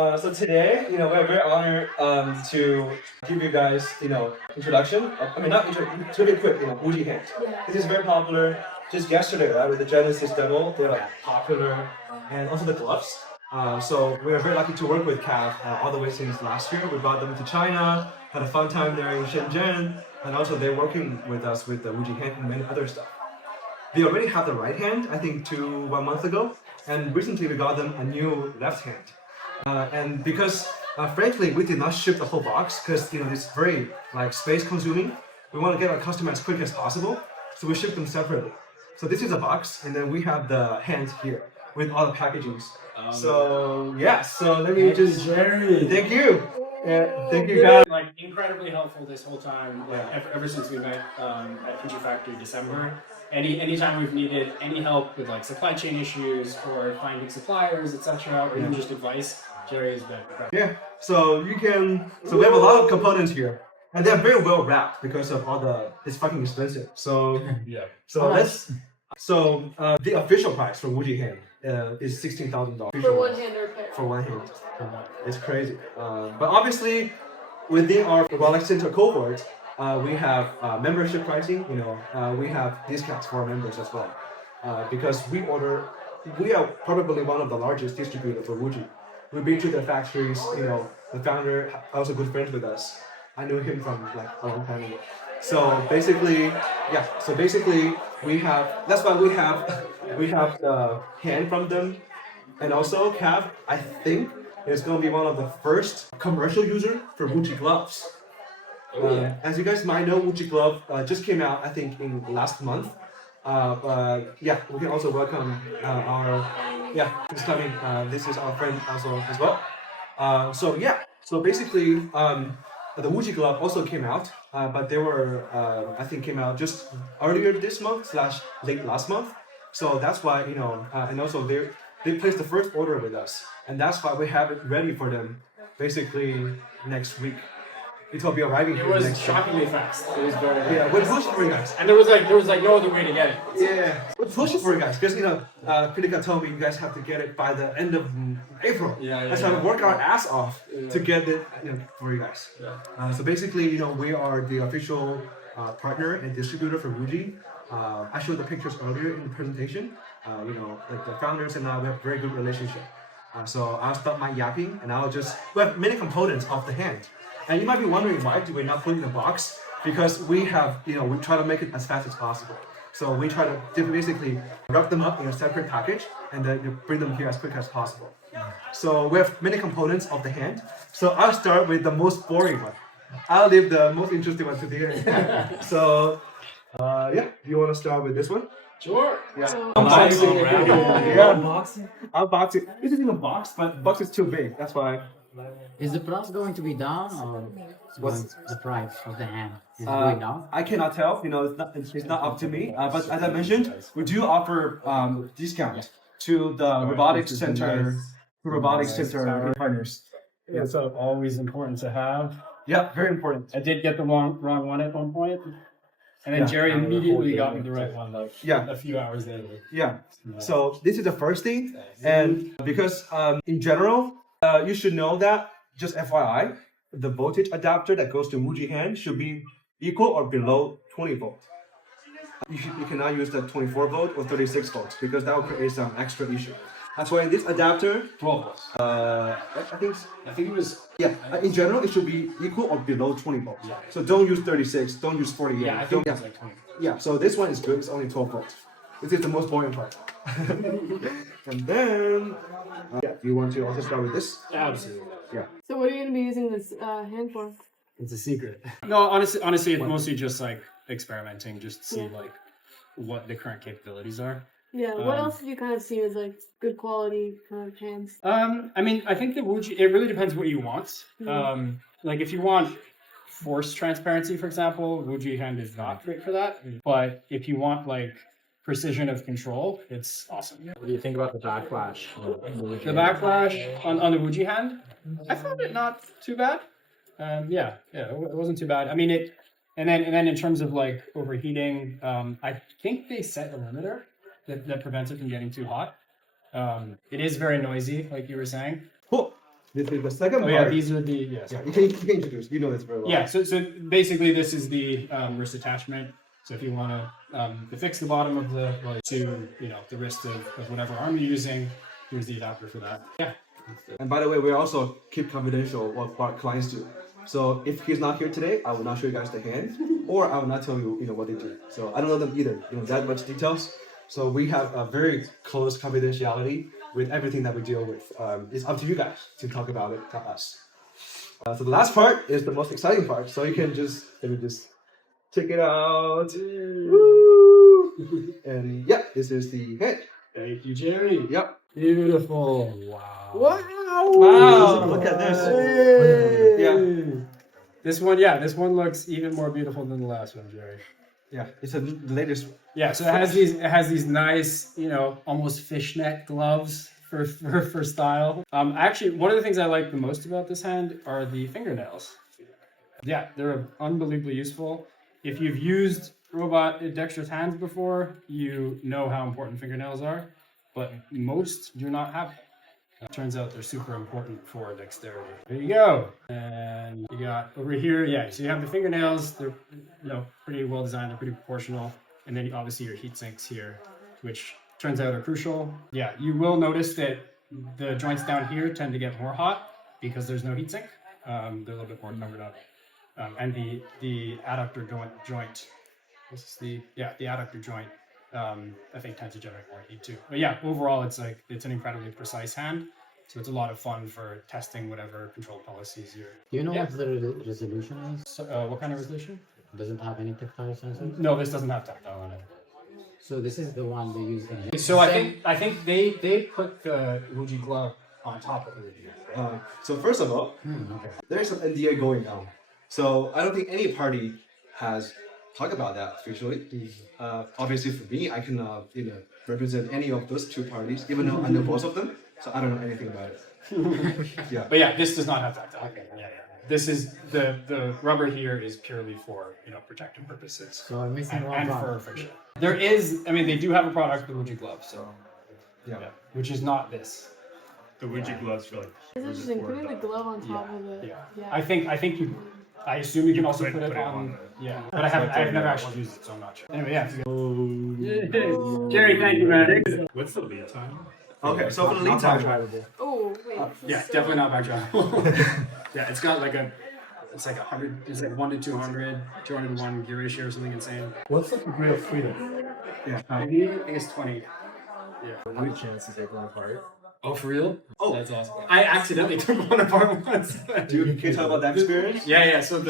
So today, we're very honored to give you guys, introduction. I mean, not introduction, to be quick, WUJI Hand. This is very popular. Just yesterday, right, with the Genesis demo, they're like popular, and also the gloves. So we are very lucky to work with CAV all the way since last year. We brought them to China, had a fun time there in Shenzhen, and also they're working with us with the WUJI Hand and many other stuff. They already have the right hand, I think, 1 month ago, and recently we got them a new left hand. And because, frankly, we did not ship the whole box because it's very space consuming. We want to get our customer as quick as possible, so we ship them separately. So this is a box, and then we have the hand here with all the packagings. So yeah, so let me just thank you. Thank you guys. Like incredibly helpful this whole time. Ever since we met at Fuji Factory December. Anytime we've needed any help with like supply chain issues or finding suppliers, etc., or even just advice, Jerry has been incredible. Yeah. So we have a lot of components here, and they're very well wrapped because of it's fucking expensive. So Yeah. So the official price for WUJI Hand is $16,000 for one hand repair. For one hand. It's crazy. But obviously, within our Robotics Center cohort, we have membership pricing. We have discounts for our members as well, because we are probably one of the largest distributors for WUJI. We've been to the factories. The founder also good friends with us. I knew him from a long time ago. So basically, that's why we have the hand from them, and also CAV, I think, is going to be one of the first commercial user for WUJI gloves. As you guys might know, WUJI glove just came out, I think, in last month. We can also welcome who's coming. This is our friend also as well. So basically, the WUJI glove also came out, but they were, I think, came out just earlier this month / late last month. So that's why, and also they placed the first order with us, and that's why we have it ready for them basically next week. It will be arriving. It was shockingly fast. It was very we're pushing for you guys, and there was no other way to get it. Yeah, we're pushing for you guys because Kritika told me you guys have to get it by the end of April. That's why we work our ass off to get it for you guys. So basically, we are the official partner and distributor for WUJI. I showed the pictures earlier in the presentation. Like the founders and I, we have a very good relationship. So I'll stop my yapping and we have many components of the hand. And you might be wondering why do we not put it in a box? Because we have, we try to make it as fast as possible. So we try to basically wrap them up in a separate package and then bring them here as quick as possible. So we have many components of the hand. So I'll start with the most boring one. I'll leave the most interesting one to the end. So, do you want to start with this one? Sure. Yeah. Unboxing. Unboxing. This isn't a box, but the box is too big. That's why. Is the price going to be down, or what's the price of the hand? Is it going down? I cannot tell. It's not up to me. But as I mentioned, we do offer discount to the Robotics Center, partners. Yeah, so always important to have. Yeah, very important. I did get the wrong one at one point, and then Jerry immediately got me the right one. A few hours later. Yeah. So this is the first thing, and because in general. You should know that, just FYI, the voltage adapter that goes to WUJI Hand should be equal or below 20 volts. You cannot use the 24 volt or 36 volts because that will create some extra issue. That's why in this adapter, 12 volts. I think it was. Yeah, in general, it should be equal or below 20 volts. Yeah. So don't use 36, don't use 48. Yeah, I think it's like 20. Yeah, so this one is good, it's only 12 volts. This is the most boring part. And then, do you want to also start with this? Absolutely. Yeah. So what are you going to be using this hand for? It's a secret. No, honestly, it's mostly just like experimenting, just to see what the current capabilities are. Yeah. What else have you kind of seen as good quality kind of hands? I mean, I think the WUJI, it really depends what you want. Like if you want force transparency, for example, WUJI Hand is not great for that. But if you want precision of control, it's awesome. What do you think about the backlash? The backlash on the WUJI Hand, I found it not too bad. It wasn't too bad. I mean, and then in terms of overheating, I think they set a limiter that prevents it from getting too hot. It is very noisy, like you were saying. Cool. This is the second Oh part. yeah, these are the Yeah, you can introduce. You know this very well. Yeah, so basically this is the wrist attachment. So if you want to fix the bottom of the to the wrist of whatever arm you're using, here's the adapter for that. Yeah. And by the way, we also keep confidential what our clients do. So if he's not here today, I will not show you guys the hand, or I will not tell you, what they do. So I don't know them either, that much details. So we have a very close confidentiality with everything that we deal with. It's up to you guys to talk about it to us. So the last part is the most exciting part. So you can let me just check it out. Woo! And yeah, this is the head. Thank you, Jerry. Yep. Beautiful. Wow. Wow! Look at this. Yeah. This one looks even more beautiful than the last one, Jerry. Yeah, it's the latest. Yeah, so it has these nice, almost fishnet gloves for style. Actually, one of the things I like the most about this hand are the fingernails. Yeah, they're unbelievably useful. If you've used dexterous hands before, you know how important fingernails are, but most do not have them. Turns out they're super important for dexterity. There you go. And you got over here, so you have the fingernails. They're pretty well designed. They're pretty proportional. And then obviously your heat sinks here, which turns out are crucial. Yeah, you will notice that the joints down here tend to get more hot because there's no heat sink. They're a little bit more covered up. And the adductor joint. This is the adductor joint. I think tends to generate more heat too. But yeah, overall it's an incredibly precise hand. So it's a lot of fun for testing whatever control policies you're. Do you know what the resolution is? So, what kind of resolution? Does it have any tactile sensors? No, this doesn't have tactile on it. So this is the one they use in. So I think they put the WUJI glove on top of it. So first of all, Okay. there's some NDA going on. So I don't think any party has talked about that officially. Obviously for me, I can represent any of those two parties, even though I know both of them. So I don't know anything about it. Yeah. But yeah, this does not have tactile. Okay. Yeah. This is the rubber here is purely for protective purposes. So I'm missing one and part. for friction. There is, they do have a product, the WUJI glove, so Yeah. which is not this. The WUJI gloves for like. It's interesting putting the glove on top of it. Yeah. I assume you can also put it on. Yeah, but I've never actually used it, so I'm not sure. Anyway, yeah. Jerry, thank you, man. What's the lead time? Okay, so for the lead time, Oh, wait. Yeah, definitely not back drivable. Yeah, it's got it's like 100, it's like 1 to 200, 201 gear ratio or something insane. What's the degree of freedom? I think it's 20. How many chances are going apart? Oh, for real? Oh. That's awesome. I accidentally took one apart once. can you talk about that experience? Yeah. So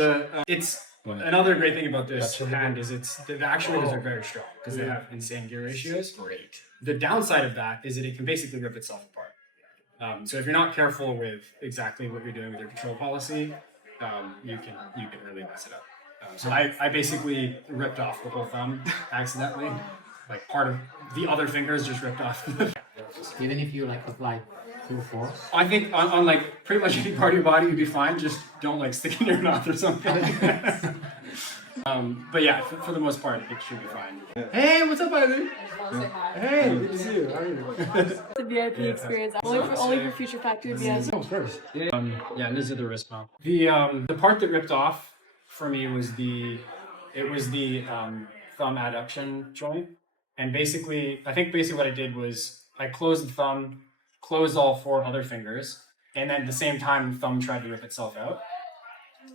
it's another great thing about this hand is the actuators are very strong because they have insane gear ratios. Great. The downside of that is that it can basically rip itself apart. So if you're not careful with exactly what you're doing with your control policy, you can really mess it up. So I basically ripped off the whole thumb accidentally. Like part of the other fingers just ripped off. Even if you apply full force. I think on pretty much any part of your body you'd be fine. Just don't stick it in your mouth or something. But yeah, for the most part, it should be fine. Hey, what's up, Ivan? Hey, good to see you. How are you? The VIP experience. Only for future factory VIP. Oh, first. Yeah, these are the wrist mount. The part that ripped off for me was the thumb adduction joint. And I think what I did was I closed the thumb, closed all 4 other fingers, and then at the same time, the thumb tried to rip itself out.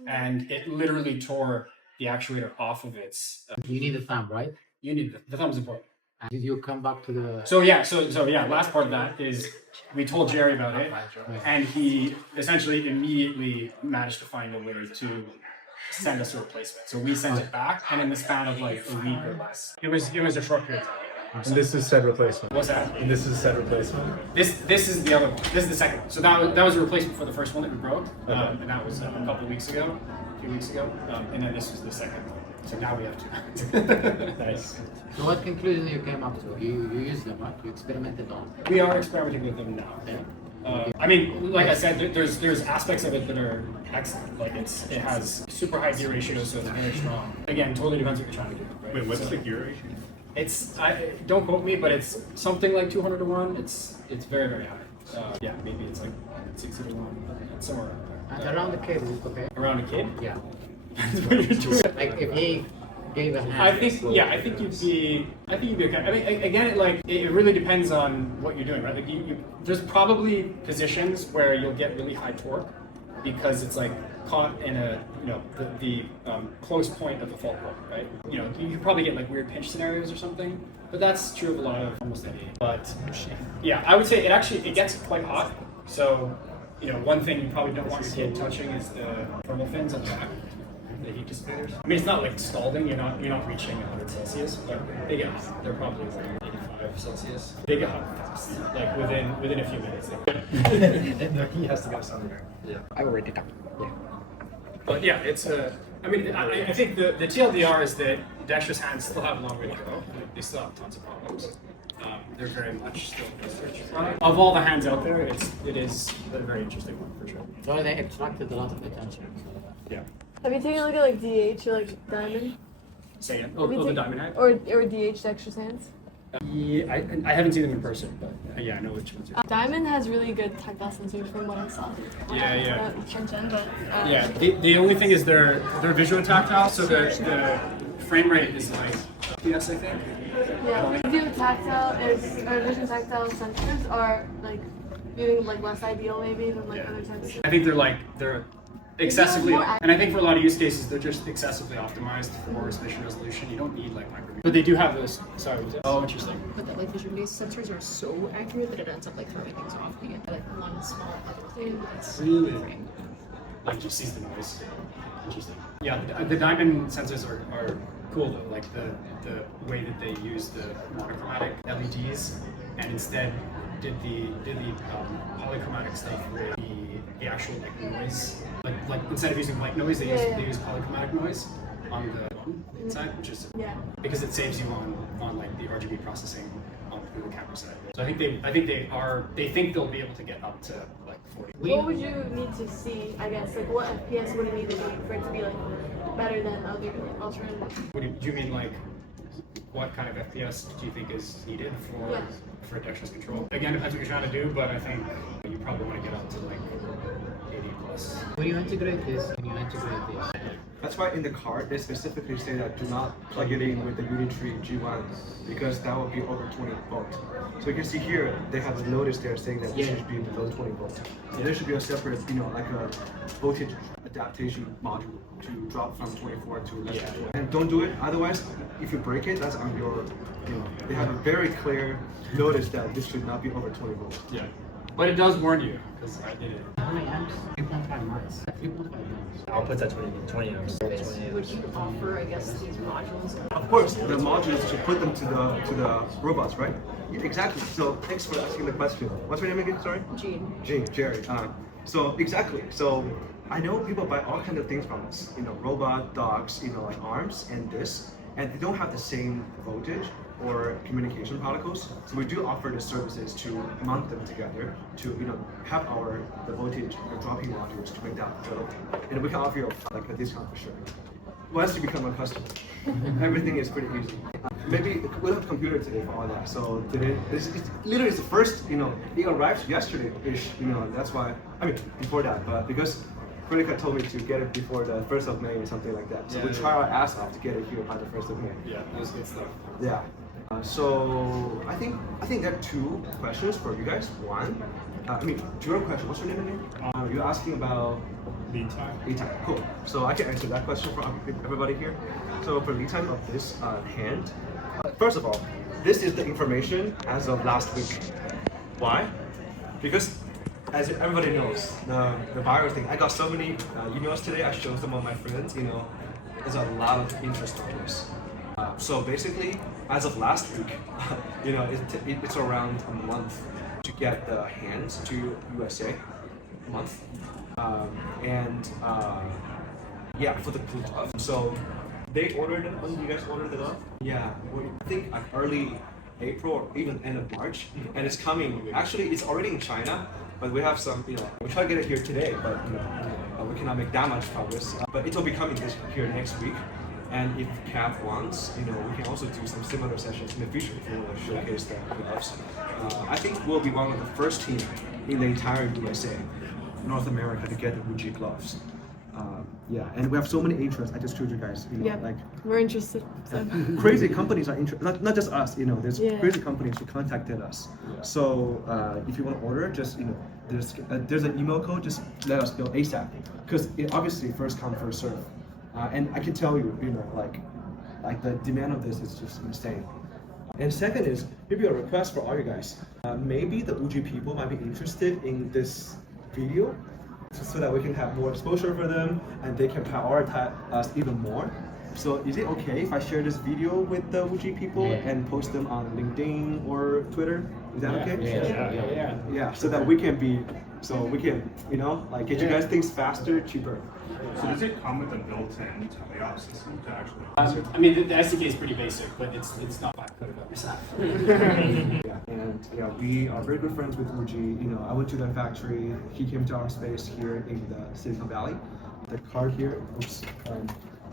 And it literally tore the actuator off of its... You need the thumb, right? You need the thumb's important. And did you come back to the... So last part of that is we told Jerry about it, and he essentially immediately managed to find a way to send us a replacement. So we sent it back, and in the span of a week or less, it was a short period of time. And this is said replacement. What's that? And this is said replacement. This is the other one. This is the second one. So that was a replacement for the first one that we broke, and that was a few weeks ago, and then this was the second one. So now we have 2. Nice. So what conclusion you came up to? You used them, right? You experimented on them. We are experimenting with them now. Yeah. Like I said, there's aspects of it that are excellent. It has super high gear ratio, so it's very strong. Again, totally depends what you're trying to do. Right? Wait, what's the gear ratio? Don't quote me, but it's something like 200 to 1. It's very, very high. Yeah, maybe it's like 601, somewhere around there. And around the kid, is it okay? Around a kid? Yeah. That's what you're doing. Like if he gave a hand. I think you'd be okay. I mean, again, it really depends on what you're doing, right? Like there's probably positions where you'll get really high torque because it's like caught in a the close point of the fault point, right? You could probably get like weird pinch scenarios or something, but that's true of a lot of almost any. But yeah, I would say it gets quite hot. So one thing you probably don't want your kid touching is the thermal fins on the back. The heat dissipators. I mean, it's not like scalding. You're not reaching 100 Celsius, but they get hot. They're probably like 85 Celsius. They get hot fast, like within a few minutes. He has to go somewhere. Yeah. I will write it down. Yeah. But yeah, it's a. I mean, I think the TLDR is that dexterous hands still have a long way to go. They still have tons of problems. They're very much still research. Of all the hands out there, it is a very interesting one for sure. So they attracted a lot of attention. Yeah. Have you taken a look at like DH or like Diamond? Say again. Have you The taken- diamond hand. Or DH dexterous hands? Yeah, I haven't seen them in person, but yeah, I know which ones. Diamond has really good tactile sensors from what I saw. Yeah. Shenzhen, but Yeah, the only thing is they're visual tactile, so the frame rate is like FPS, I think. yeah. Visual tactile or vision tactile sensors are like doing like less ideal maybe than like other types. I think they're excessively, more and I think for a lot of use cases they're just excessively optimized for spatial resolution. You don't need like micro. But they do have those. Sorry. Oh, interesting. But the like vision-based sensors are so accurate that it ends up like throwing things off. You get like one small other thing that's Really? frame. Like just sees the noise. Interesting. Yeah, the diamond sensors are cool though. Like the way that they use the monochromatic LEDs and instead did the polychromatic stuff with the actual like noise. Like instead of using white noise, they use polychromatic noise on the inside, which is because it saves you on like the RGB processing on the camera side. So I think they think they'll be able to get up to like 40. What would you need to see? I guess like what FPS would it need to be for it to be like better than other alternatives? Do you mean like what kind of FPS do you think is needed for dexterous control? Again, depends what you're trying to do, but I think you probably want to get up to like 80 plus. When you integrate this, That's why in the card they specifically say that do not plug it in with the Unitree G1 because that will be over 20 volt. So you can see here they have a notice there saying that it should be below 20 volt. And there should be a separate, like a voltage adaptation module to drop from 24 to less than 20. And don't do it. Otherwise, if you break it, that's on your. They have a very clear notice that this should not be over 20 volts. Yeah. But it does warn you, because I did it. how many amps? 3.5 miles. 3.5 miles. Output's at 20 amps. Would you offer, I guess, these modules? Of course, the modules to put them to the robots, right? Yeah, exactly. So thanks for asking the question. What's your name again? Sorry. Gene. Jerry. So exactly. So I know people buy all kinds of things from us. Robot, dogs, like arms and this, and they don't have the same voltage or communication protocols. So we do offer the services to mount them together to have the voltage dropping modules to make that available, and we can offer you like a discount for sure. Once you become a customer, everything is pretty easy. Maybe we'll have a computer today for all that. So today, it's literally the first. It arrived yesterday-ish. That's why. I mean, before that, but because Critica told me to get it before the 1st of May or something like that. So we try our ass off to get it here by the 1st of May. Yeah, that was good stuff. Yeah. So I think there are two questions for you guys. One, your question. What's your name again? You're asking about Lead time. lead time. Cool. So I can answer that question for everybody here. So for lead time of this hand, first of all, this is the information as of last week. Why? Because as everybody knows, the virus thing. I got so many emails today. I showed some of my friends. There's a lot of interest on this. So basically, as of last week, it's around a month to get the hands to USA. A month. For the proof of. So they ordered it. When you guys ordered it up? Yeah, I think like early April or even end of March, and it's coming. Actually, it's already in China, but we have some. We try to get it here today, but we cannot make that much progress. But it will be coming here next week. And if Cav wants, we can also do some similar sessions in the future if you want to showcase the gloves. I think we'll be one of the first team in the entire USA, North America, to get the WUJI gloves. Yeah, and we have so many interests. I just showed you guys, like we're interested. So. crazy companies are interested. Not just us, there's Yeah. crazy companies who contacted us. So if you want to order, just there's an email code. Just let us know ASAP, because obviously first come first serve. And I can tell you, like the demand of this is just insane. And second is maybe a request for all you guys. Maybe the WUJI people might be interested in this video, so that we can have more exposure for them and they can prioritize us even more. So is it okay if I share this video with the WUJI people and post them on LinkedIn or Twitter? Is that okay? Yeah. So that we can get you guys things faster, cheaper. So does it come with a built-in teleop system to actually? I mean, the SDK is pretty basic, but it's not coded up yourself. Yeah, and we are very good friends with WUJI. I went to their factory. He came to our space here in the Silicon Valley. The card here, oops.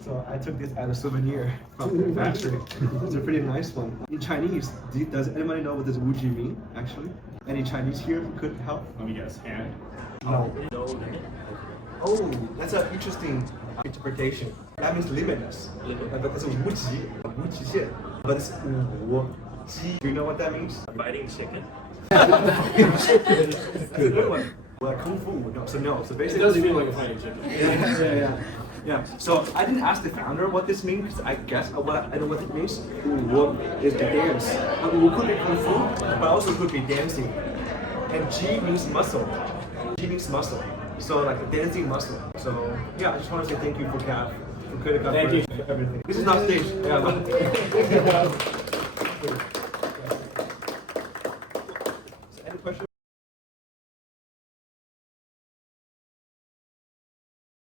So I took this as a souvenir from their factory. It's a pretty nice one. In Chinese, does anybody know what this WUJI mean? Actually, any Chinese here who could help? Let me guess. Hand. No. Oh, that's an interesting interpretation. That means limitless. But it's a WUJI, 无极限. But it's 无极. Do you know what that means? Fighting chicken. That's a good one. Well, Kung Fu. No, so It basically. does feel like a fighting chicken. Yeah. So I didn't ask the founder what this means, because I guess I know what it means. Wu is the dance. Wu could be Kung Fu, but also could be dancing. And Ji means muscle. Ji means muscle. So like a dancing muscle. So yeah, I just want to say thank you for Cav, for Critical, Thank you for everything. This is not stage. Yeah.